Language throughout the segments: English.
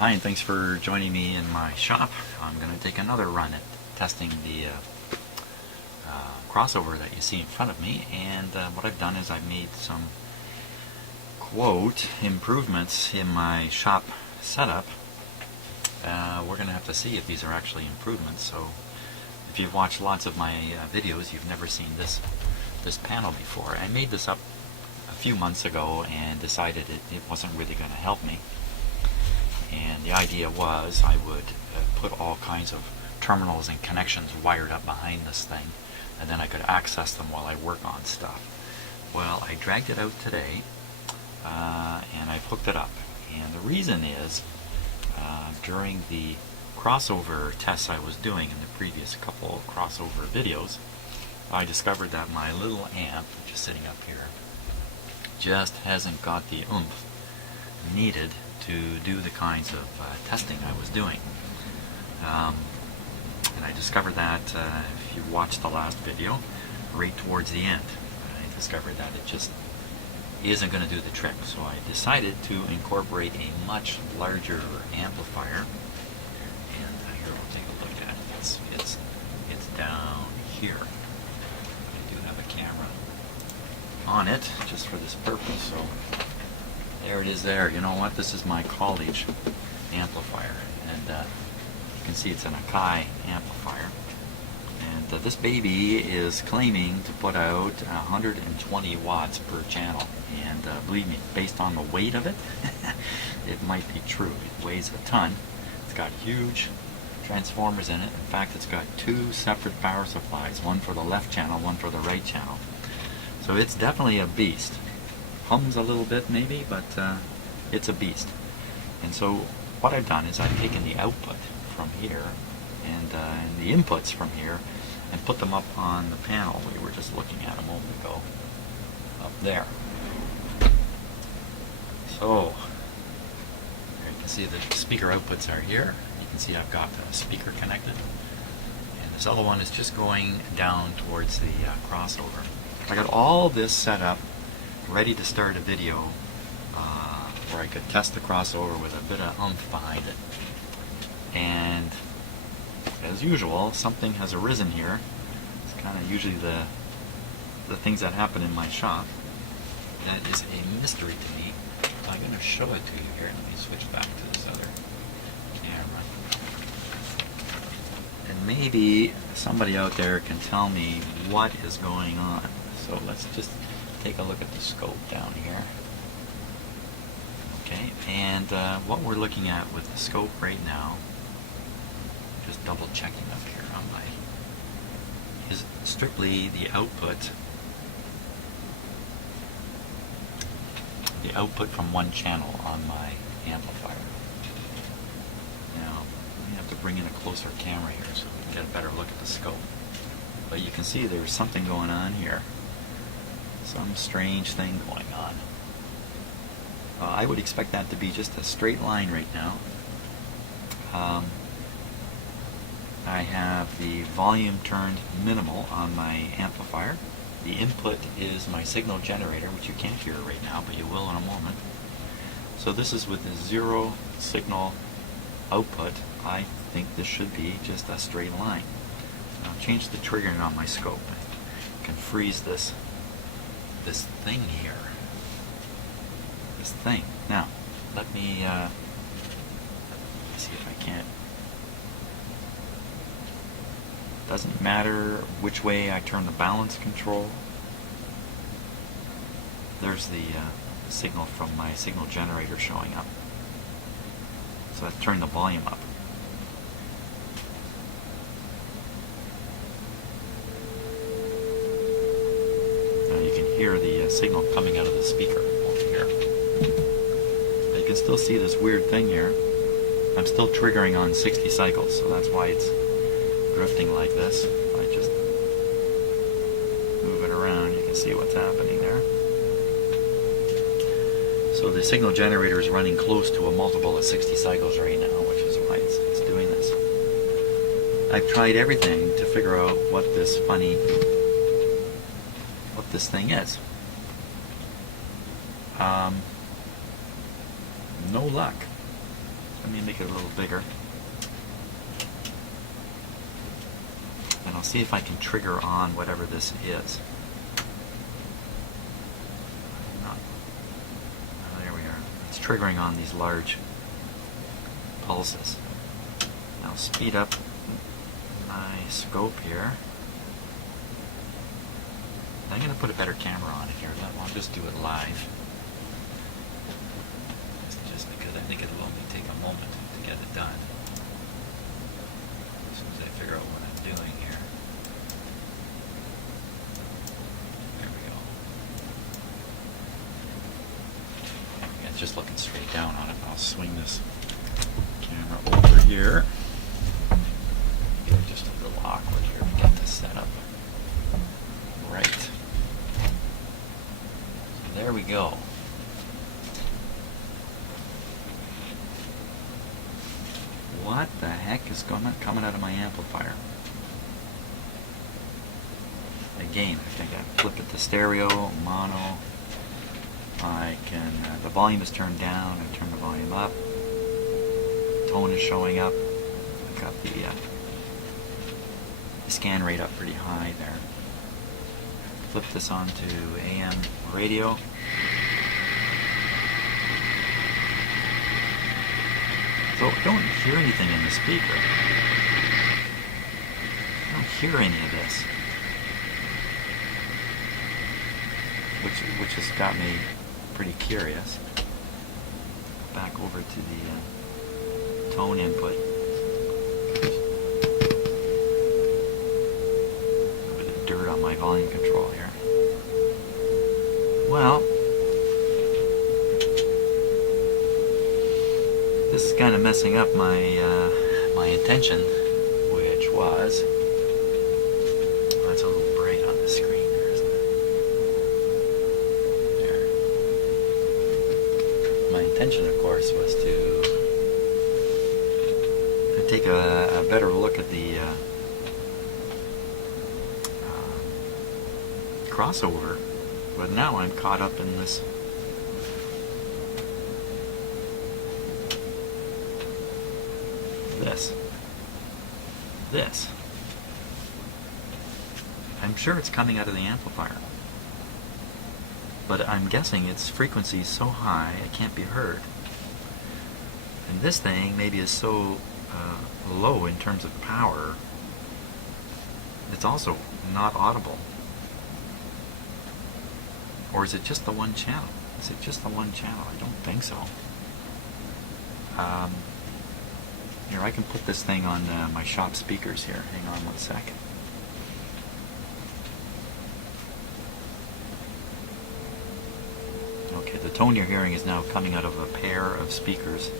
Hi, and thanks for joining me in my shop. I'm going to take another run at testing the crossover that you see in front of me, and what I've done is I've made some quote improvements in my shop setup. We're going to have to see if these are actually improvements. So if you've watched lots of my videos, you've never seen this panel before. I made this up a few months ago and decided it wasn't really going to help me. And the idea was I would put all kinds of terminals and connections wired up behind this thing, and then I could access them while I work on stuff. Well, I dragged it out today, and I've hooked it up. And the reason is, during the crossover tests I was doing in the previous couple of crossover videos, I discovered that my little amp, which is sitting up here, just hasn't got the oomph needed to do the kinds of testing I was doing. And I discovered that, if you watched the last video, right towards the end, I discovered that it just isn't going to do the trick. So I decided to incorporate a much larger amplifier. And here, we'll take a look at it. It's down here. I do have a camera on it just for this purpose. So there it is there. You know what? This is my college amplifier. And you can see it's an Akai amplifier. And this baby is claiming to put out 120 watts per channel. And believe me, based on the weight of it, it might be true. It weighs a ton. It's got huge transformers in it. In fact, it's got two separate power supplies, one for the left channel, one for the right channel. So it's definitely a beast. Hums a little bit maybe, but it's a beast. And so what I've done is I've taken the output from here and the inputs from here and put them up on the panel we were just looking at a moment ago, up there. So you can see the speaker outputs are here. You can see I've got a speaker connected, and this other one is just going down towards the crossover. I got all this set up ready to start a video where I could test the crossover with a bit of oomph behind it. And as usual, something has arisen here. It's kind of usually the things that happen in my shop. That is a mystery to me. I'm going to show it to you here. Let me switch back to this other camera. And maybe somebody out there can tell me what is going on. So let's just take a look at the scope down here. Okay, and what we're looking at with the scope right now, just double checking up here on my, is strictly the output from one channel on my amplifier. Now, I have to bring in a closer camera here so we can get a better look at the scope. But you can see there's something going on here. Some strange thing going on. I would expect that to be just a straight line right now. I have the volume turned minimal on my amplifier. The input is my signal generator, which you can't hear right now, but you will in a moment. So this is with the zero signal output. I think this should be just a straight line. I'll change the triggering on my scope. I can freeze this thing here. This thing. Now, let me see if I can't. Doesn't matter which way I turn the balance control. There's the signal from my signal generator showing up. So let's turn the volume up. You can hear the signal coming out of the speaker over here. But you can still see this weird thing here. I'm still triggering on 60 cycles, so that's why it's drifting like this. If I just move it around, you can see what's happening there. So the signal generator is running close to a multiple of 60 cycles right now, which is why it's doing this. I've tried everything to figure out what this thing is. No luck. Let me make it a little bigger. And I'll see if I can trigger on whatever this is. No. Oh, there we are. It's triggering on these large pulses. I'll speed up my scope here. I'm going to put a better camera on it here. I'll just do it live. Just because I think it'll only take a moment to get it done. As soon as I figure out what I'm doing here. There we go. Yeah, it's just looking straight down on it. I'll swing this camera over here. It's just a little awkward here to get this set up. Right. There we go. What the heck is coming out of my amplifier? Again, I think I flip it to stereo, mono. I can, the volume is turned down, I turn the volume up. Tone is showing up. I've got the scan rate up pretty high there. Flip this on to AM radio. So I don't hear anything in the speaker. I don't hear any of this. Which has got me pretty curious. Back over to the tone input. A bit of dirt on my volume control here. Well, this is kind of messing up my my intention, which was, oh, it's a little bright on the screen there, isn't it? There. My intention, of course, was to take a better look at the crossover, but now I'm caught up in this. This. I'm sure it's coming out of the amplifier, but I'm guessing its frequency is so high it can't be heard. And this thing maybe is so low in terms of power, it's also not audible. Or is it just the one channel? Is it just the one channel? I don't think so. Here, I can put this thing on my shop speakers here. Hang on one second. Okay, the tone you're hearing is now coming out of a pair of speakers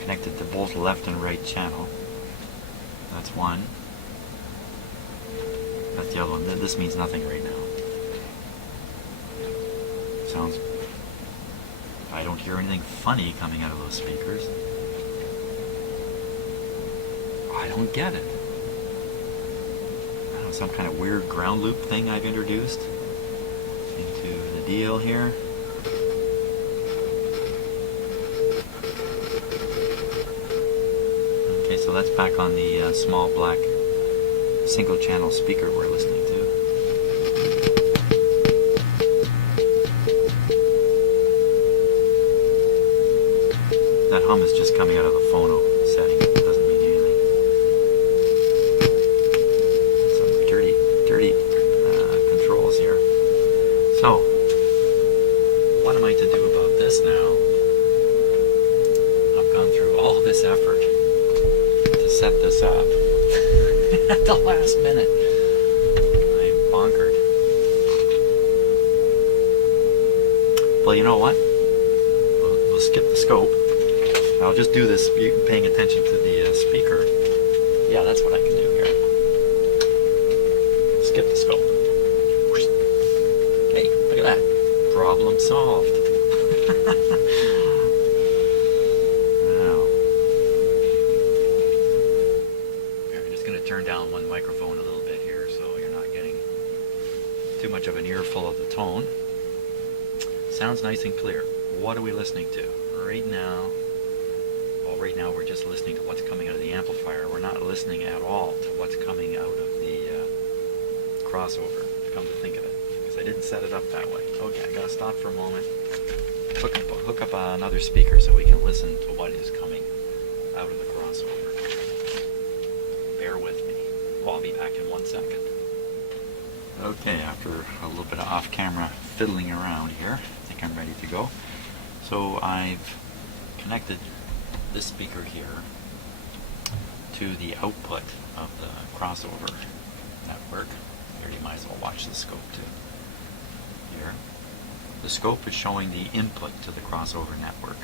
connected to both left and right channel. That's one. That's the other one. This means nothing right now. Sounds... I don't hear anything funny coming out of those speakers. I don't get it. I don't know, some kind of weird ground loop thing I've introduced into the deal here. Okay, so that's back on the small black single channel speaker we're listening to. That hum is just coming out of the phono setting. It doesn't mean anything. Some dirty controls here. So, what am I to do about this now? I've gone through all this effort to set this up. At the last minute, I'm bonkered. Well, you know what? We'll skip the scope. I'll just do this paying attention to the speaker. Yeah, that's what I can do here. Skip the scope. Hey, look at that. Problem solved. Turn down one microphone a little bit here so you're not getting too much of an earful of the tone. Sounds nice and clear. What are we listening to? Right now, well, right now we're just listening to what's coming out of the amplifier. We're not listening at all to what's coming out of the crossover, come to think of it, because I didn't set it up that way. Okay, I gotta stop for a moment, hook up another speaker so we can listen to what is coming out of the crossover. Bear with me. Well, I'll be back in 1 second. Okay, after a little bit of off-camera fiddling around here, I think I'm ready to go. So I've connected this speaker here to the output of the crossover network. Here you might as well watch the scope too. Here. The scope is showing the input to the crossover network.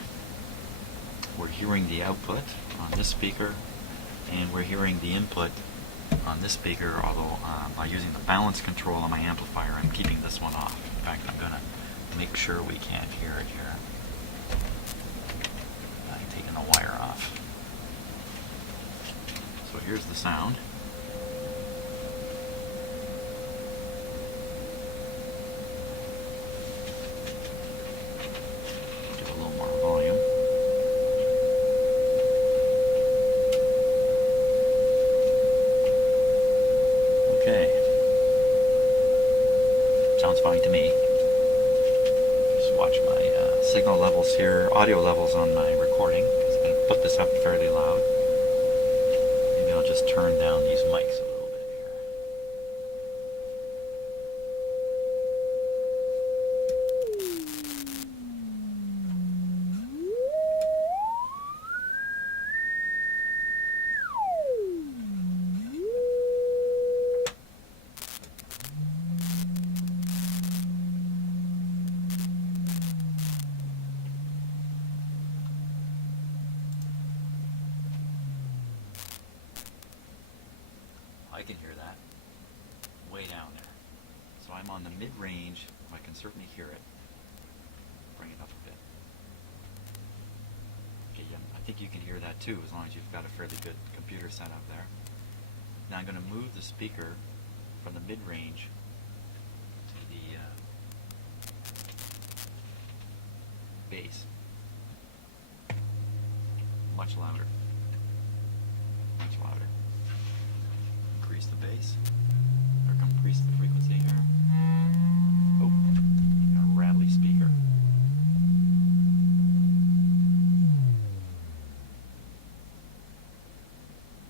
We're hearing the output on this speaker, and we're hearing the input on this speaker, although by using the balance control on my amplifier, I'm keeping this one off. In fact, I'm going to make sure we can't hear it here. I'm taking the wire off. So here's the sound. Give a little more volume. Okay. Sounds fine to me. Just watch my signal levels here, audio levels on my recording, because I'm going to put this up fairly loud. Maybe I'll just turn down these mics a little bit here. I can hear that way down there. So I'm on the mid-range. I can certainly hear it. Bring it up a bit. Okay, yeah, I think you can hear that too, as long as you've got a fairly good computer set up there. Now I'm going to move the speaker from the mid-range to the bass. Much louder. Much louder. Increase the bass, or increase the frequency here. Oh, a rattly speaker.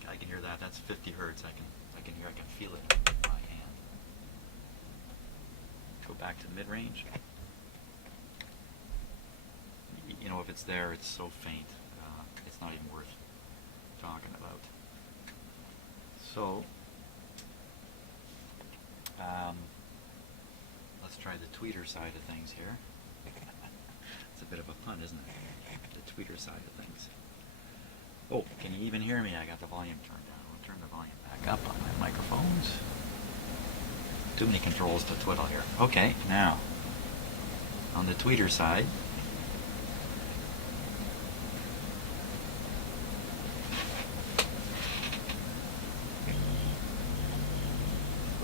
I can hear that. That's 50 hertz. I can hear. I can feel it in my hand. Go back to mid-range. You know, if it's there, it's so faint. It's not even worth talking about. So. Let's try the tweeter side of things here. It's a bit of a pun, isn't it? The tweeter side of things. Oh, can you even hear me? I got the volume turned down. I'll turn the volume back up on my microphones. Too many controls to twiddle here. Okay, now, on the tweeter side,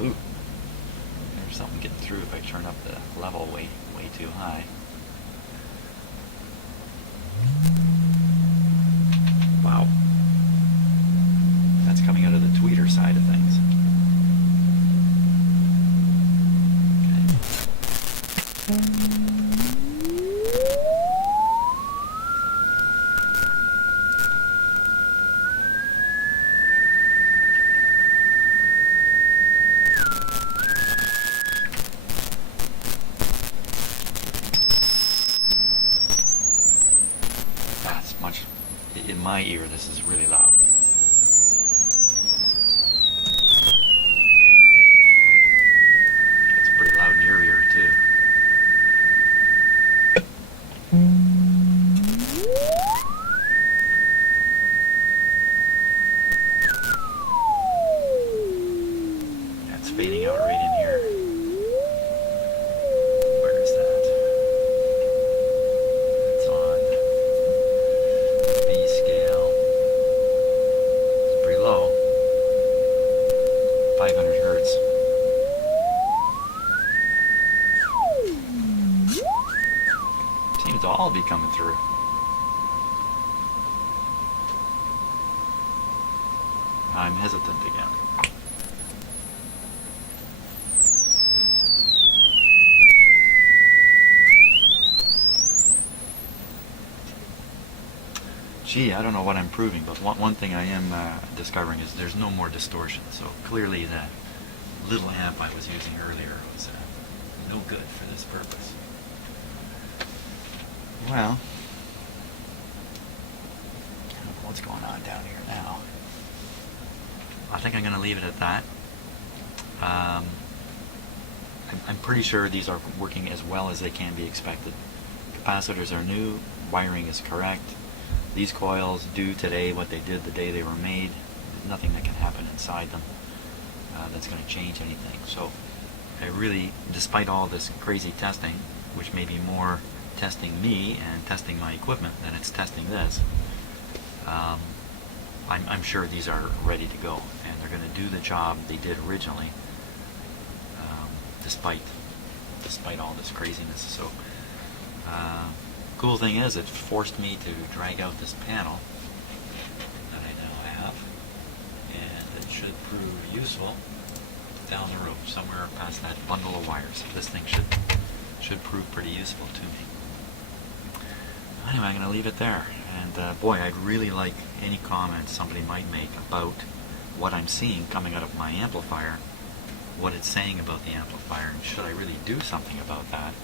ooh, there's something getting through if I turn up the level way too high. Wow. That's coming out of the tweeter side of things. In my ear, this is really loud. It's pretty loud in your ear, too. That's fading out right in here. Where is that? It's on B scale. I'm hesitant again. Gee, I don't know what I'm proving, but one thing I am discovering is there's no more distortion. So clearly that little amp I was using earlier was no good for this purpose. Well, I don't know what's going on down here now. I think I'm going to leave it at that. I'm pretty sure these are working as well as they can be expected. Capacitors are new, wiring is correct. These coils do today what they did the day they were made. There's nothing that can happen inside them that's going to change anything. So I really, despite all this crazy testing, which may be more testing me and testing my equipment than it's testing this, I'm sure these are ready to go, and they're going to do the job they did originally, despite all this craziness. So cool thing is, it forced me to drag out this panel that I now have, and it should prove useful down the road, somewhere past that bundle of wires. This thing should prove pretty useful to me. Anyway, I'm going to leave it there. And boy, I'd really like any comments somebody might make about what I'm seeing coming out of my amplifier, what it's saying about the amplifier, and should I really do something about that?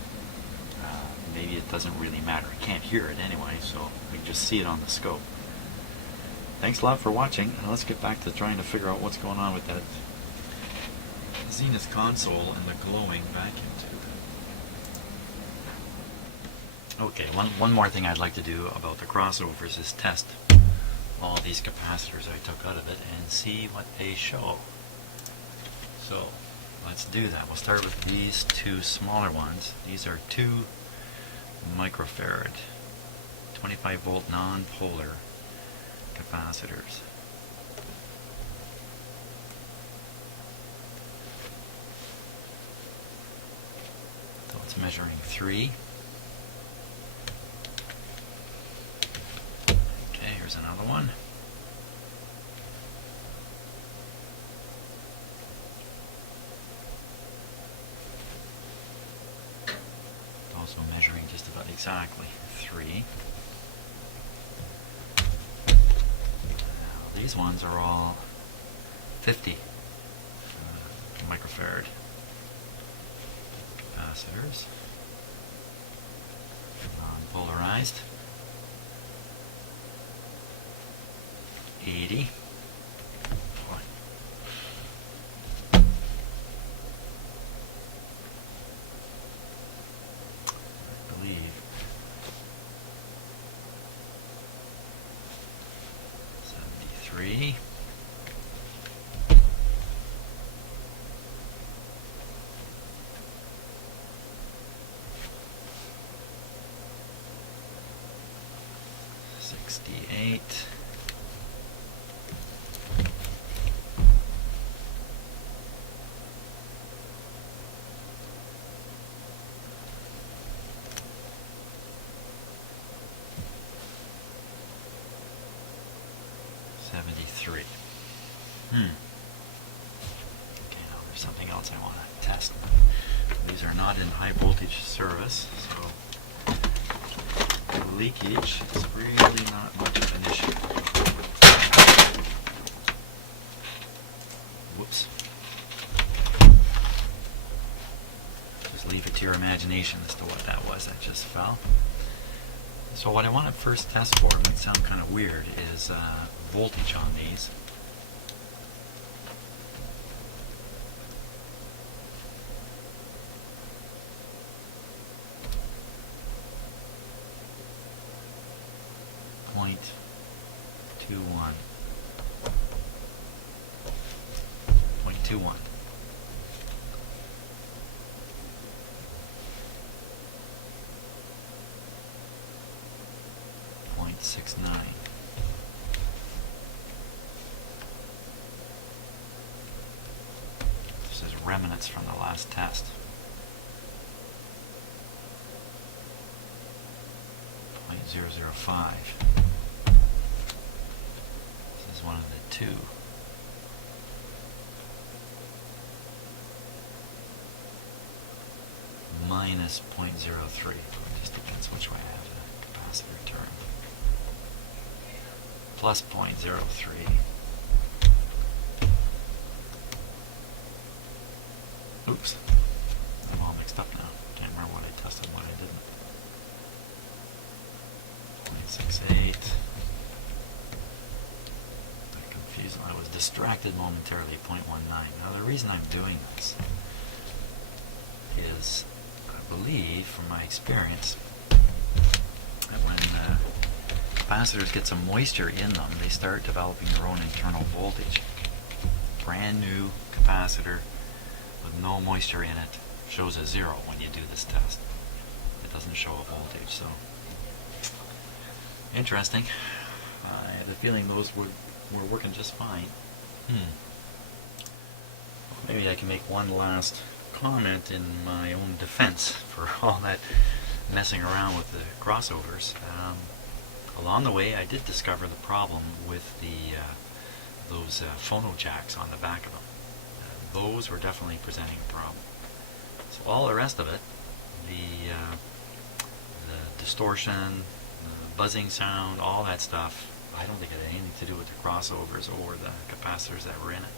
Maybe it doesn't really matter. I can't hear it anyway, so we can just see it on the scope. Thanks a lot for watching, and let's get back to trying to figure out what's going on with that Zenith console and the glowing vacuum tube. Okay, one more thing I'd like to do about the crossovers is test all these capacitors I took out of it and see what they show. So let's do that. We'll start with these two smaller ones. These are 2 microfarad 25 volt non-polar capacitors. So it's measuring 3. Okay, here's another one. Also measuring just about exactly 3. Now, these ones are all 50 microfarad capacitors, non-polarized. 80. Believe 73. 68. 73. Okay, now there's something else I want to test. These are not in high voltage service, so the leakage is really not much of an issue. Whoops. Just leave it to your imagination as to what that was that just fell. So what I want to first test for, it might sound kind of weird, is voltage on these. .21. 0.21. .69. This is remnants from the last test. 0.005. This is one of the 2. minus 0.03. It just depends which way I have the capacitor turned. Plus 0.03. Oops. I'm all mixed up now. Can't remember what I tested and what I didn't. 0.68. I was distracted momentarily, 0.19. Now the reason I'm doing this is, I believe from my experience, that when capacitors get some moisture in them, they start developing their own internal voltage. Brand new capacitor with no moisture in it shows a 0 when you do this test. It doesn't show a voltage, so interesting. I had a feeling those were working just fine. Maybe I can make one last comment in my own defense for all that messing around with the crossovers. Along the way, I did discover the problem with those phono jacks on the back of them. Those were definitely presenting a problem. So all the rest of it, the distortion, the buzzing sound, all that stuff, I don't think it had anything to do with the crossovers or the capacitors that were in it.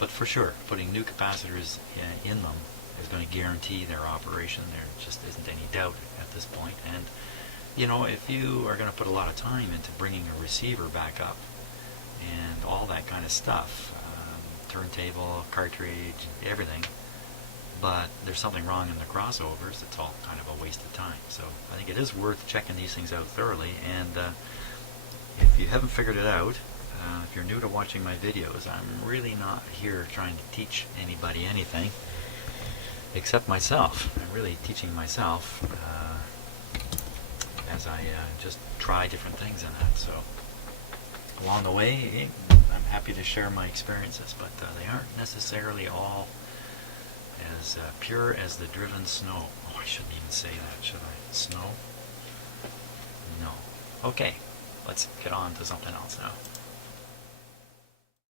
But for sure, putting new capacitors in them is going to guarantee their operation. There just isn't any doubt at this point. And you know, if you are going to put a lot of time into bringing a receiver back up and all that kind of stuff, turntable, cartridge, everything, but there's something wrong in the crossovers, it's all kind of a waste of time. So I think it is worth checking these things out thoroughly. And if you haven't figured it out, if you're new to watching my videos, I'm really not here trying to teach anybody anything except myself. I'm really teaching myself as I just try different things in that. So along the way, I'm happy to share my experiences, but they aren't necessarily all as pure as the driven snow. Oh, I shouldn't even say that, should I? Snow? No. Okay, let's get on to something else now.